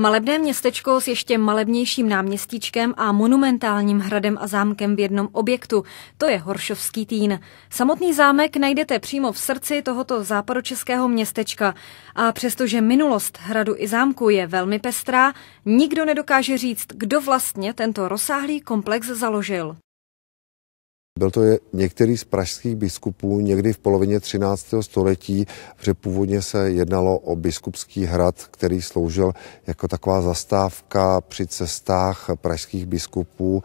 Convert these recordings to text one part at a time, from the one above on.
Malebné městečko s ještě malebnějším náměstíčkem a monumentálním hradem a zámkem v jednom objektu. To je Horšovský Týn. Samotný zámek najdete přímo v srdci tohoto západočeského městečka. A přestože minulost hradu i zámku je velmi pestrá, nikdo nedokáže říct, kdo vlastně tento rozsáhlý komplex založil. Byl to některý z pražských biskupů někdy v polovině 13. století, protože původně se jednalo o biskupský hrad, který sloužil jako taková zastávka při cestách pražských biskupů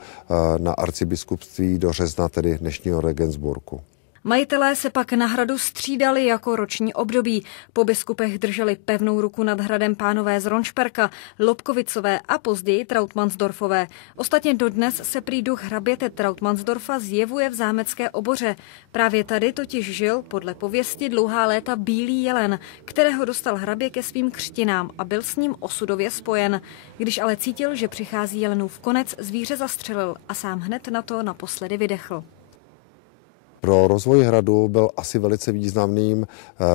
na arcibiskupství do Řezna, tedy dnešního Regensburgu. Majitelé se pak na hradu střídali jako roční období. Po biskupech drželi pevnou ruku nad hradem pánové z Ronšperka, Lobkovicové a později Trautmannsdorfové. Ostatně dodnes se prý duch hraběte Trautmannsdorfa zjevuje v zámecké oboře. Právě tady totiž žil podle pověsti dlouhá léta bílý jelen, kterého dostal hrabě ke svým křtinám a byl s ním osudově spojen. Když ale cítil, že přichází jelenův konec, zvíře zastřelil a sám hned na to naposledy vydechl. Pro rozvoj hradu byl asi velice významným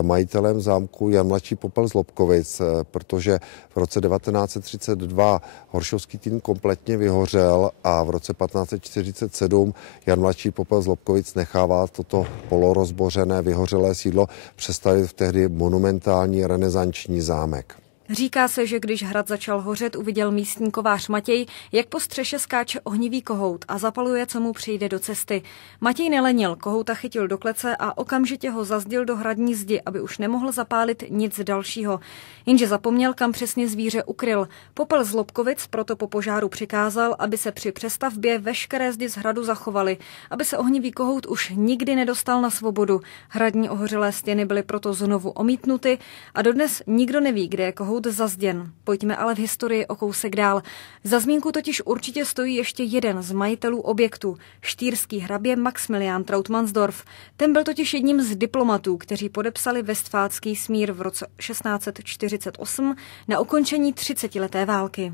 majitelem zámku Jan mladší Popel z Lobkovic, protože v roce 1932 Horšovský Týn kompletně vyhořel a v roce 1547 Jan mladší Popel z Lobkovic nechává toto polorozbořené vyhořelé sídlo přestavit v tehdy monumentální renesanční zámek. Říká se, že když hrad začal hořet, uviděl místní kovář Matěj, jak po střeše skáče ohnivý kohout a zapaluje, co mu přijde do cesty. Matěj nelenil, kohouta chytil do klece a okamžitě ho zazdil do hradní zdi, aby už nemohl zapálit nic dalšího. Jenže zapomněl, kam přesně zvíře ukryl. Popel z Lobkovic proto po požáru přikázal, aby se při přestavbě veškeré zdi z hradu zachovaly, aby se ohnivý kohout už nikdy nedostal na svobodu. Hradní ohořelé stěny byly proto znovu omítnuty a dodnes nikdo neví, kde je kohout zazděn. Pojďme ale v historii o kousek dál. Za zmínku totiž určitě stojí ještě jeden z majitelů objektu, štýrský hrabě Maxmilián Trautmannsdorf. Ten byl totiž jedním z diplomatů, kteří podepsali Vestfálský smír v roce 1648 na ukončení 30leté války.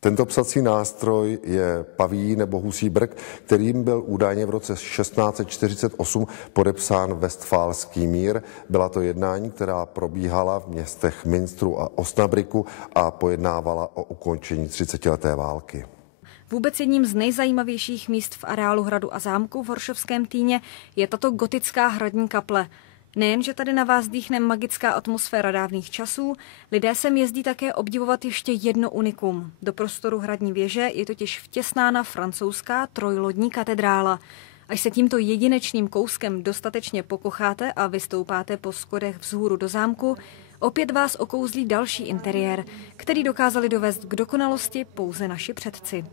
Tento psací nástroj je paví nebo husí brk, kterým byl údajně v roce 1648 podepsán Vestfálský mír. Byla to jednání, která probíhala v městech Münsteru a Osnabriku a pojednávala o ukončení 30leté války. Vůbec jedním z nejzajímavějších míst v areálu hradu a zámku v Horšovském Týně je tato gotická hradní kaple. Nejen, že tady na vás dýchne magická atmosféra dávných časů, lidé sem jezdí také obdivovat ještě jedno unikum. Do prostoru hradní věže je totiž vtěsnána francouzská trojlodní katedrála. Až se tímto jedinečným kouskem dostatečně pokocháte a vystoupáte po schodech vzhůru do zámku, opět vás okouzlí další interiér, který dokázali dovést k dokonalosti pouze naši předci.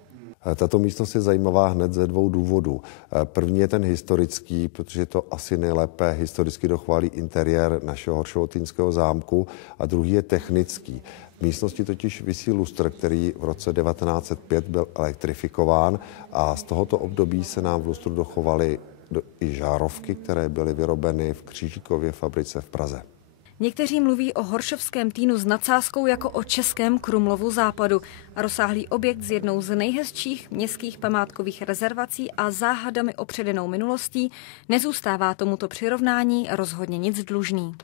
Tato místnost je zajímavá hned ze dvou důvodů. První je ten historický, protože to asi nejlépe historicky dochválí interiér našeho horšovotýnského zámku, a druhý je technický. V místnosti totiž visí lustr, který v roce 1905 byl elektrifikován a z tohoto období se nám v lustru dochovaly i žárovky, které byly vyrobeny v Křížíkově fabrice v Praze. Někteří mluví o Horšovském Týnu s nadsázkou jako o českém Krumlovu západu. Rozsáhlý objekt s jednou z nejhezčích městských památkových rezervací a záhadami opředenou minulostí nezůstává tomuto přirovnání rozhodně nic dlužný.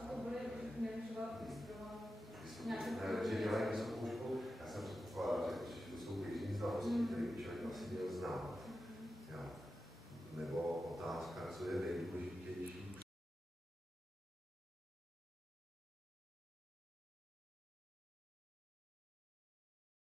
A to bude třeba vystrovat nějaké... Že dělají vysokou školu. Já jsem předpokládal, že to jsou běžní znalosti, které by člověk asi měl znát.